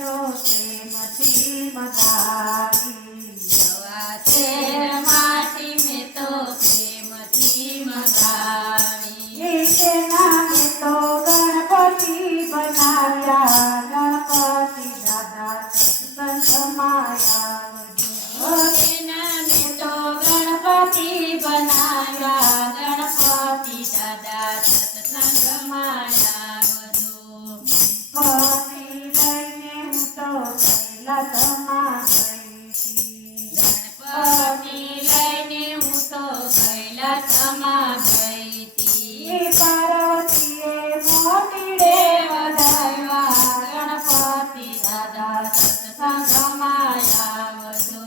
તો પ્રેમથી મગાવી સવા શેર માટી મેં તો પ્રેમથી મગાવી તેના મેં તો ગણપતિ બનાવ્યા ગણપતિ દાદા સત્સંગમાં આવજો તેના મેં તો ગણપતિ બનાવ્યા ગણપતિ દાદા સત્સંગમાં આવજો પતિ લઈને હું તો કૈલાસમાં ગઈ હતી ગણપતિ લઈને હું તો કૈલાસમાં ગઈ હતી પાર્વતીએ મોતીડે વધાવ્યા ગણપતિ દાદા સત્સંગમાં આવજો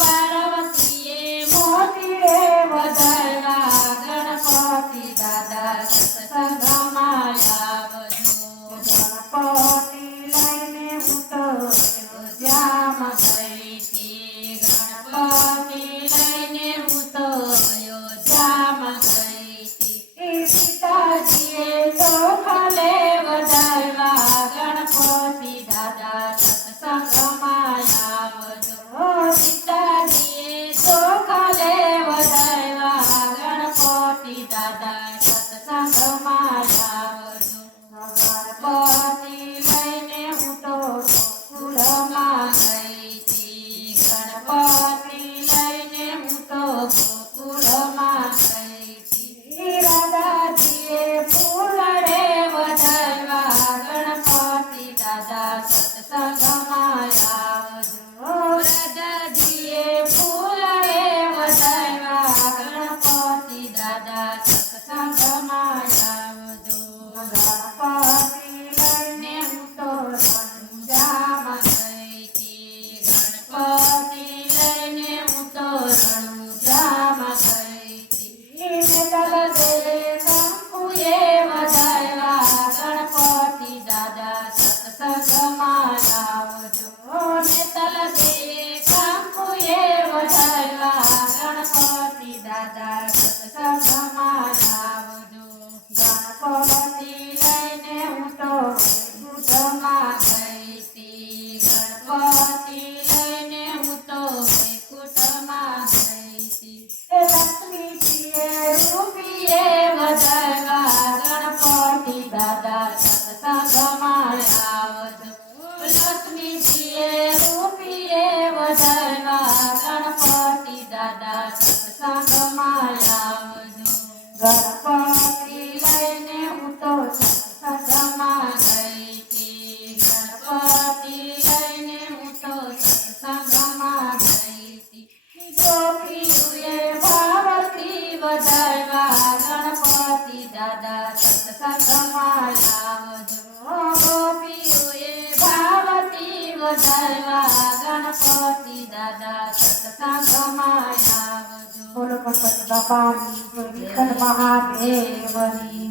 પાર્વતીએ મોતીડે વધાવ્યા ગણપતિ દાદા સત્સંગમાં આવજો ગણપતિ લઈને હું તો અયોધ્યામાં ગઈ હતી ગણપતિ લઈને હું તો અયોધ્યામાં ગઈ હતી સીતાજીએ તો ભલે વધાવ્યા ગણપતિ દાદા સત્સંગમાં આવજો સીતાજીએ તો ભલે વધાવ્યા ગણપતિ દાદા સત્સંગમાં આવજો ગણપતિ લઈને હું તો ગોકુળમાં ગઈ હતી ગણપતિ લઈને હું તો ગોકુળમાં ગઈ હતી રાધાજીએ ફૂલડે વધાવ્યા ગણપતિ દાદા સત્સંગમાં આવજો રાધાજીએ ફૂલડે વધાવ્યા ગણપતિ દાદા સત્સંગમાં આવજો ગણપતિ લઈને હું તો રણુજામાં ગઈ હતી ગણપતિ લઈને હું તો રણુજામાં ગઈ હતી તલદેવે શંકુએ વધાવ્યા ગણપતિ દાદા સત્સંગમાં આવજો ને તલદેવે શંકુએ વધાવ્યા ગણપતિ દાદા સત્સંગમાં આવજો ગણપતિ લઈને હું તો વૈકુંઠમાં ગઈ હતી ગણપતિ લઈને હું તો વૈકુંઠમાં ગઈ હતી લક્ષ્મીજીએ રૂપિયે વધાવ્યા ગણપતિ દાદા સત્સંગમાં આવજો લક્ષ્મીજીએ રૂપિયે વધાવ્યા ગણપતિ દાદા સત્સંગમાં આવજો ગણપતિ લઈને હું તો સત્સંગમાં ગઈ હતી ગણપતિ લઈને હું તો સત્સંગમાં ગઈ હતી ગોપીઓએ ભાવથી વધાવ્યા ગણપતિ દાદા સત્સંગમાં આવજો ગોપીઓએ ભાવથી વધાવ્યા ગણપતિ દાદા સત્સંગમાં આવજો બોલો ગણપતિ બાપાની જય વિઠ્ઠલ મહાદેવની